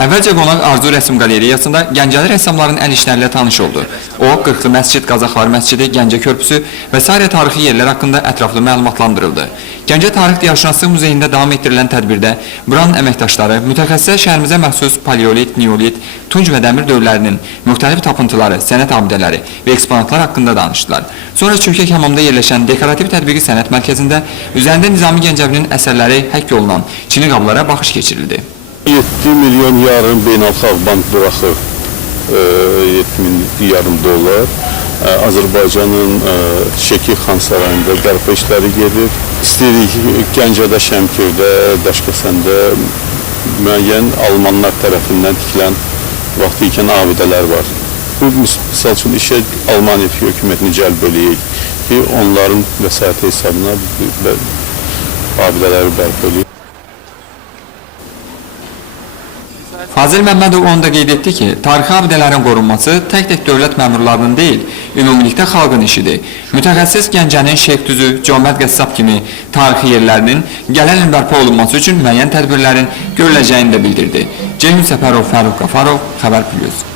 Əvvəlcə qonaq Arzu Rəsm Qalereyasında Gəncəli rəssamların əl işləri ilə tanış oldu. O, Qırxlı məscid, Qazaxlar məscidi, Gəncə körpüsü və s. tarixi yerlər haqqında ətraflı məlumatlandırıldı. Gəncə Tarix Diyarşünaslıq Muzeyində davam etdirilən tədbirdə buranın əməkdaşları mütəxəssisə şəhərimizə məxsus paleolit, neolit, tunc və dəmir dövrlərinin müxtəlif tapıntıları, sənət abidələri və eksponatlar haqqında danışdılar. Sonra Çökək hamamda yerləşən Dekorativ Tədbiqi Sənət Mərkəzində üzərində Nizami Gəncəvinin əsərləri həkk olunan çini qablara baxış keçirildi. 7 milyon yarım beynəlxalq bank buraxır 7 yarım dollar. Azərbaycanın Şəki Xan Sarayında bərpa işləri gedir. İstəyirik Gəncədə, Şəmkirdə, Daşkəsəndə müəyyən almanlar tərəfindən tikilən vaxtı ikən abidələr var. Bu, misal üçün, işə Almaniya hökumətini cəlb eləyək ki, onların vəsaiti hesabına abidələri bərpa eləyək. Fazil Məmmədov onu da qeyd etdi ki, tarixi abidələrin qorunması tək-tək dövlət məmurlarının deyil, ümumilikdə xalqın işidir. Mütəxəssis Gəncənin Şeyxdüzü, Cömərd Qəssab kimi tarixi yerlərinin gələn il bərpa olunması üçün müəyyən tədbirlərin görüləcəyini də bildirdi. Ceyhun Səfərov, Fərruh Qafarov, Xəbər Plus.